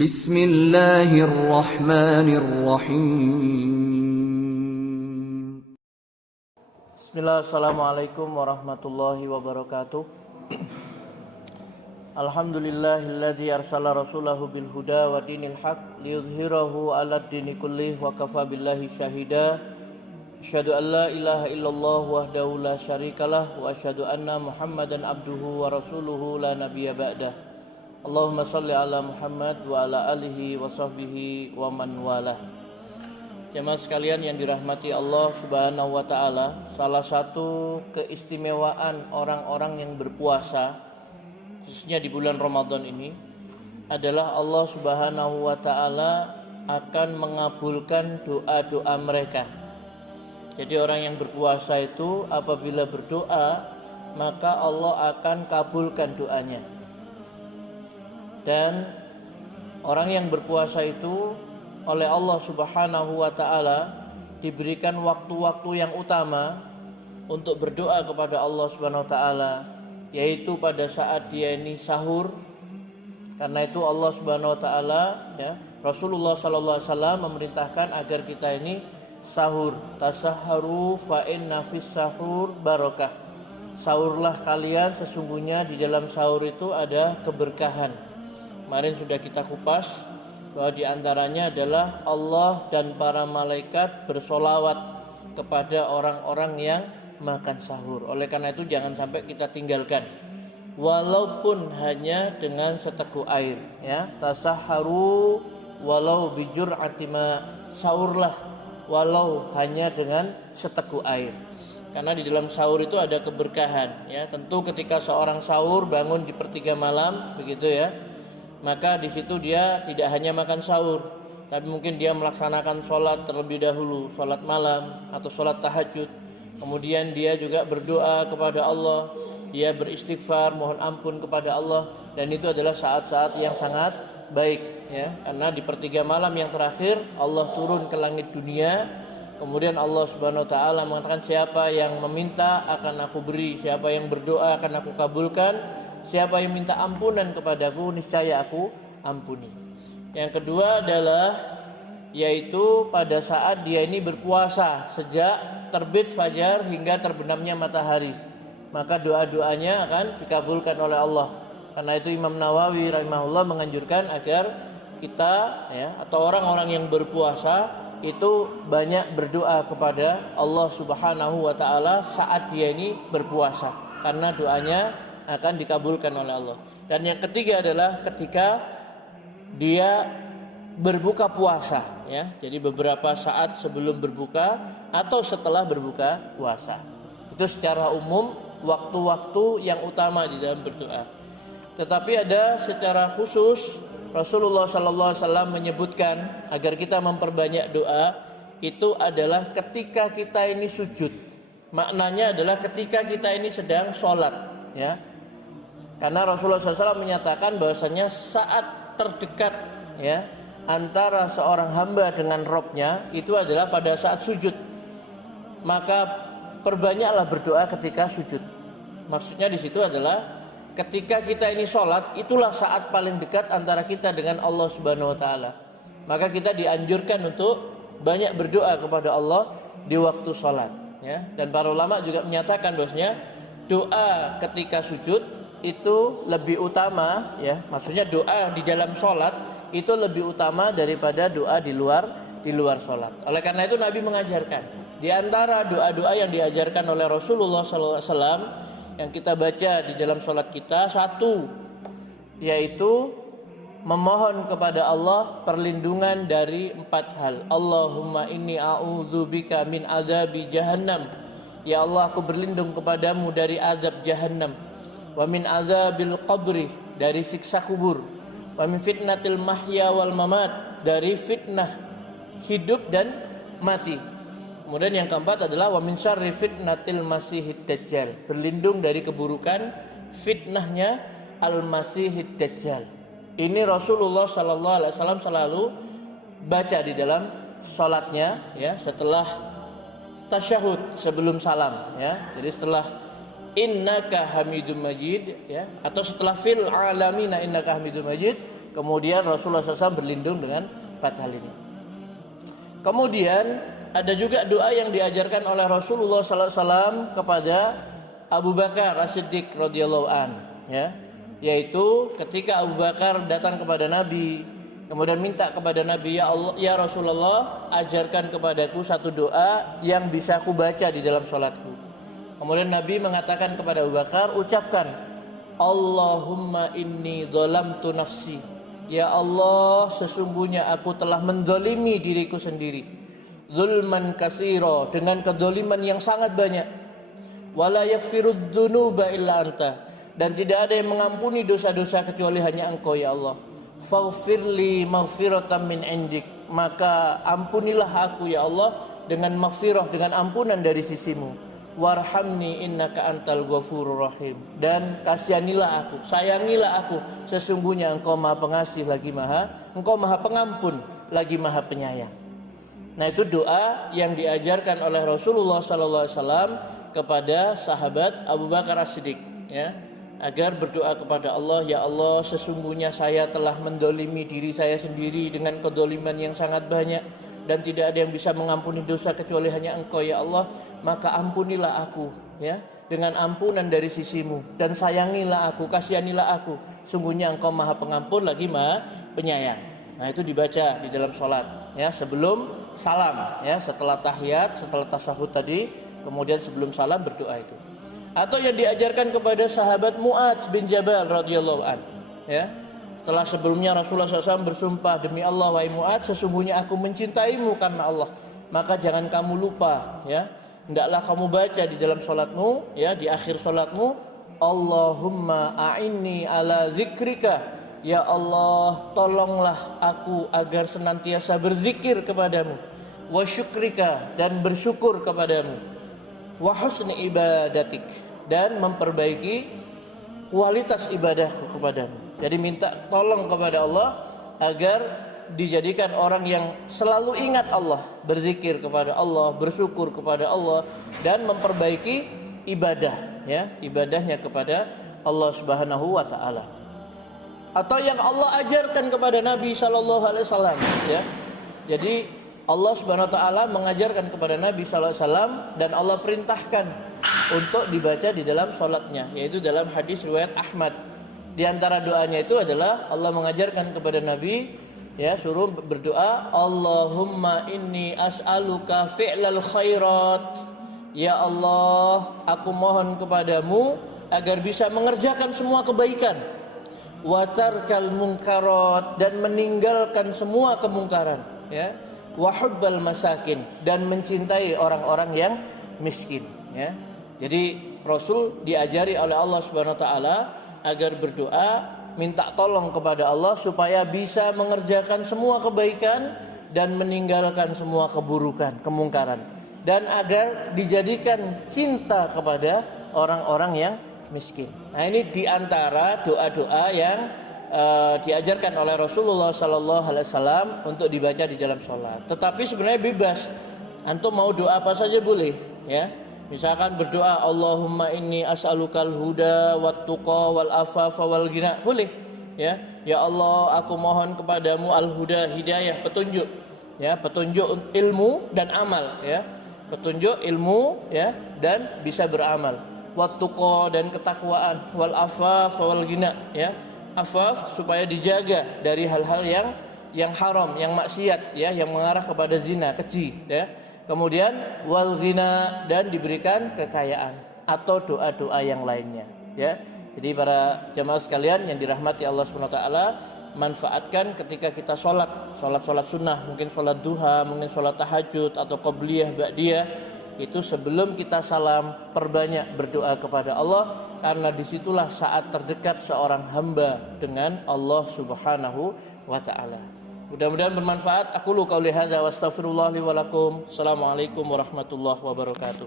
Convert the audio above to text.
Bismillahirrahmanirrahim. Bismillah, assalamualaikum warahmatullahi wabarakatuh. Alhamdulillahilladzi arsala rasulahu bil huda wa dinil haq liyudhhirahu 'alad dini kullih wa kafa billahi syahida. Asyhadu an la ilaha illallah wahdahu la syarikalah wa asyhadu anna Muhammadan abduhu wa rasuluhu la nabiyya ba'dah. Allahumma shalli ala Muhammad wa ala alihi wa sahbihi wa man walah. Jemaah sekalian yang dirahmati Allah Subhanahu wa taala, salah satu keistimewaan orang-orang yang berpuasa khususnya di bulan Ramadan ini adalah Allah Subhanahu wa taala akan mengabulkan doa-doa mereka. Jadi orang yang berpuasa itu apabila berdoa, maka Allah akan kabulkan doanya. Dan orang yang berpuasa itu oleh Allah Subhanahu wa taala diberikan waktu-waktu yang utama untuk berdoa kepada Allah Subhanahu wa taala, yaitu pada saat dia ini sahur. Karena itu Allah Subhanahu wa taala, Rasulullah sallallahu alaihi wasallam memerintahkan agar kita ini sahur. Tasahharu fa inna fis sahur barakah. Sahurlah kalian, sesungguhnya di dalam sahur itu ada keberkahan. Kemarin sudah kita kupas bahwa di antaranya adalah Allah dan para malaikat bersolawat kepada orang-orang yang makan sahur. Oleh karena itu jangan sampai kita tinggalkan, walaupun hanya dengan seteguk air. Tasahharu walau bijur atima, sahurlah walau hanya dengan seteguk air. Karena di dalam sahur itu ada keberkahan. Tentu ketika seorang sahur bangun di pertiga malam, begitu maka di situ dia tidak hanya makan sahur, tapi mungkin dia melaksanakan sholat terlebih dahulu, sholat malam atau sholat tahajud. Kemudian dia juga berdoa kepada Allah, dia beristighfar, mohon ampun kepada Allah, dan itu adalah saat-saat yang sangat baik, karena di pertiga malam yang terakhir Allah turun ke langit dunia. Kemudian Allah Subhanahu wa taala mengatakan, siapa yang meminta akan aku beri, siapa yang berdoa akan aku kabulkan, siapa yang minta ampunan kepadaku niscaya aku ampuni. Yang kedua adalah yaitu pada saat dia ini berpuasa sejak terbit fajar hingga terbenamnya matahari, maka doa-doanya akan dikabulkan oleh Allah. Karena itu Imam Nawawi rahimahullah menganjurkan agar kita atau orang-orang yang berpuasa itu banyak berdoa kepada Allah Subhanahu wa taala saat dia ini berpuasa, karena doanya akan dikabulkan oleh Allah. Dan yang ketiga adalah ketika dia berbuka puasa, jadi beberapa saat sebelum berbuka atau setelah berbuka puasa. Itu secara umum waktu-waktu yang utama di dalam berdoa. Tetapi ada secara khusus Rasulullah sallallahu alaihi wasallam menyebutkan agar kita memperbanyak doa, itu adalah ketika kita ini sujud. Maknanya adalah ketika kita ini sedang sholat, Karena Rasulullah SAW menyatakan bahwasanya saat terdekat antara seorang hamba dengan Robnya itu adalah pada saat sujud. Maka perbanyaklah berdoa ketika sujud. Maksudnya di situ adalah ketika kita ini sholat, itulah saat paling dekat antara kita dengan Allah Subhanahu wa taala. Maka kita dianjurkan untuk banyak berdoa kepada Allah di waktu sholat. Dan para ulama juga menyatakan bahwasanya doa ketika sujud itu lebih utama, maksudnya doa di dalam sholat itu lebih utama daripada doa di luar sholat. Oleh karena itu Nabi mengajarkan di antara doa-doa yang diajarkan oleh Rasulullah SAW yang kita baca di dalam sholat kita, satu yaitu memohon kepada Allah perlindungan dari 4 hal. Allahumma inni a'udzubika min azabi jahannam, ya Allah aku berlindung kepadamu dari azab jahannam. Wa min azabil qabri, dari siksa kubur. Wa min fitnatil mahya wal mamat, dari fitnah hidup dan mati. Kemudian yang keempat adalah wa min syarri fitnatil masihid dajjal, berlindung dari keburukan fitnahnya al-masihid dajjal. Ini Rasulullah sallallahu alaihi wasallam selalu baca di dalam salatnya, setelah tasyahud, sebelum salam, Jadi setelah innaka hamidum majid, atau setelah fil alamina innaka hamidum majid, Kemudian Rasulullah SAW berlindung dengan 4 hal ini. Kemudian ada juga doa yang diajarkan oleh Rasulullah SAW kepada Abu Bakar As-Siddiq radhiyallahu an, ya, yaitu ketika Abu Bakar datang kepada Nabi, kemudian minta kepada Nabi, ya Allah, ya Rasulullah, ajarkan kepadaku satu doa yang bisa aku baca di dalam sholatku. Kemudian Nabi mengatakan kepada Abu Bakar, ucapkan, Allahumma inni dzalamtu nafsi. Ya Allah, sesungguhnya aku telah mendolimi diriku sendiri. Zulman katsira, dengan kedoliman yang sangat banyak. Wala yaghfirud dzunuba illa anta, dan tidak ada yang mengampuni dosa-dosa kecuali hanya Engkau ya Allah. Faghfirli maghfiratan min indik, maka ampunilah aku ya Allah dengan maghfirah, dengan ampunan dari sisimu. Warhamni innaka antal ghafurur rahim, dan kasihanilah aku, sayangilah aku, sesungguhnya Engkau Maha Pengasih lagi Engkau Maha Pengampun lagi Maha Penyayang. Nah, itu doa yang diajarkan oleh Rasulullah SAW kepada sahabat Abu Bakar As-Siddiq, ya, agar berdoa kepada Allah, ya Allah, sesungguhnya saya telah mendolimi diri saya sendiri dengan kedoliman yang sangat banyak, dan tidak ada yang bisa mengampuni dosa kecuali hanya Engkau ya Allah, maka ampunilah aku, ya, dengan ampunan dari sisimu, dan sayangilah aku, kasihanilah aku, sungguhnya Engkau Maha Pengampun lagi Maha Penyayang. Nah, itu dibaca di dalam sholat, ya, sebelum salam, ya, setelah tahiyat, setelah tasyahud tadi. Kemudian sebelum salam berdoa itu. Atau yang diajarkan kepada sahabat Mu'adz bin Jabal radhiyallahu an, ya. Setelah sebelumnya Rasulullah SAW bersumpah, demi Allah wahai Mu'adz, sesungguhnya aku mencintaimu karena Allah, maka jangan kamu lupa, ya. Hendaklah kamu baca di dalam salatmu, ya, di akhir salatmu, Allahumma a'inni ala zikrika. Ya Allah, tolonglah aku agar senantiasa berzikir kepadamu, wa syukrika, dan bersyukur kepadamu, wa husni ibadatik, dan memperbaiki kualitas ibadahku kepadamu. Jadi minta tolong kepada Allah agar dijadikan orang yang selalu ingat Allah, berzikir kepada Allah, bersyukur kepada Allah, dan memperbaiki ibadah, ya, ibadahnya kepada Allah Subhanahu wa taala. Atau yang Allah ajarkan kepada Nabi sallallahu alaihi wasallam, ya. Jadi Allah Subhanahu wa taala mengajarkan kepada Nabi sallallahu alaihi wasallam, dan Allah perintahkan untuk dibaca di dalam salatnya, yaitu dalam hadis riwayat Ahmad. Di antara doanya itu adalah Allah mengajarkan kepada Nabi, ya, suruh berdoa, Allahumma inni as'aluka fi'lal khairat. Ya Allah, aku mohon kepadamu agar bisa mengerjakan semua kebaikan, wa tarkal munkarat, dan meninggalkan semua kemungkaran, ya, wa hubbal masakin, dan mencintai orang-orang yang miskin, ya. Jadi Rasul diajari oleh Allah Subhanahu wa taala agar berdoa, minta tolong kepada Allah supaya bisa mengerjakan semua kebaikan dan meninggalkan semua keburukan, kemungkaran, dan agar dijadikan cinta kepada orang-orang yang miskin. Nah, ini diantara doa-doa yang diajarkan oleh Rasulullah SAW untuk dibaca di dalam sholat. Tetapi sebenarnya bebas, antum mau doa apa saja boleh, ya. Misalkan berdoa, Allahumma inni as'alukal huda wat tuqa wal afafa wal ghina, boleh, ya. Ya Allah, aku mohon kepadamu al-huda, hidayah, petunjuk, ya, petunjuk ilmu dan amal, ya, petunjuk ilmu, ya, dan bisa beramal. Wat tuqa, dan ketakwaan, wal afafa wal ghina, ya, afaf supaya dijaga dari hal-hal yang haram, yang maksiat, ya, yang mengarah kepada zina, keji, ya. Kemudian wal ghina, dan diberikan kekayaan, atau doa-doa yang lainnya, ya. Jadi para jamaah sekalian yang dirahmati Allah Subhanahu wa taala, manfaatkan ketika kita sholat sunnah, mungkin sholat duha, mungkin sholat tahajud atau qabliyah, ba'diyah, itu sebelum kita salam perbanyak berdoa kepada Allah, karena disitulah saat terdekat seorang hamba dengan Allah Subhanahu wa taala. Mudah-mudahan bermanfaat. Aku qauli hadza wa astaghfirullah li wa lakum. Assalamualaikum warahmatullahi wabarakatuh.